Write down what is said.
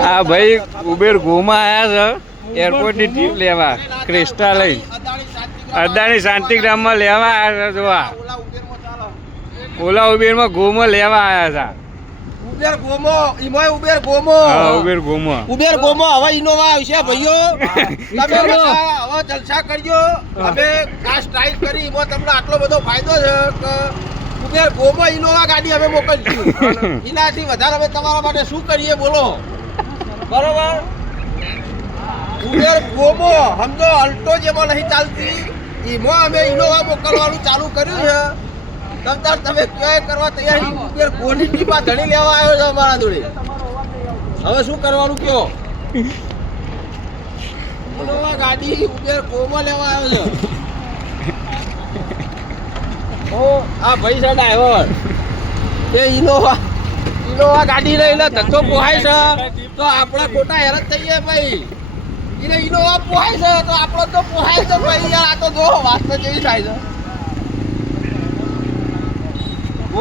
હા ભાઈ ઉબેર ગોમાં આયા છે એરપોર્ટ ની ટ્રીપ લેવા ક્રિસ્ટા લઈ અદાણી શાંતિગ્રામમાં લેવા આવ્યા છે જોવા ઓલા ઉબેર માં ગોમાં લેવા આવ્યા ઉબેર ગોમો ઈમોય ઉબેર ગોમો છે ઉબેર ગોમો હવે ઇનોવા આવશે ભાઈઓ તમે હવે જલસા કરજો અમે ખાસ સ્ટ્રાઇક કરી એમાં તમને આટલો બધો ફાયદો છે કે ઉબેર ગોમો ઇનોવા ગાડી અમે મોકલશું એનાથી વધારે અમે તમારા માટે શું કરીએ બોલો બરોબર ઉબેર ગોમો સમજો અલ્ટો જેમાં નહીં ચાલતી એમાં અમે ઇનોવા મોકલવાનું ચાલુ કર્યું છે તમતાર તમે ક્યાંય કરવા તૈયાર ઉબેર ગોની ટીપા ધણી લેવા આવ્યો છે અમારા જોડે હવે શું કરવાનું કયો ઇનોવા ગાડી ઉબેર ગોમો લેવા આવ્યો છે ઓ આ ભાઈ છે ડ્રાઈવર એ ઇનોવા ગાડી લઈ લે ધંધો પોહાય છે તો આપણા ખોટા હેરાન થઈએ ભાઈ એને ઇનોવા પોહાય છે તો આપણો તો પોહાય છે ભાઈ યાર આ તો જો વાત તો જેવી થાય છે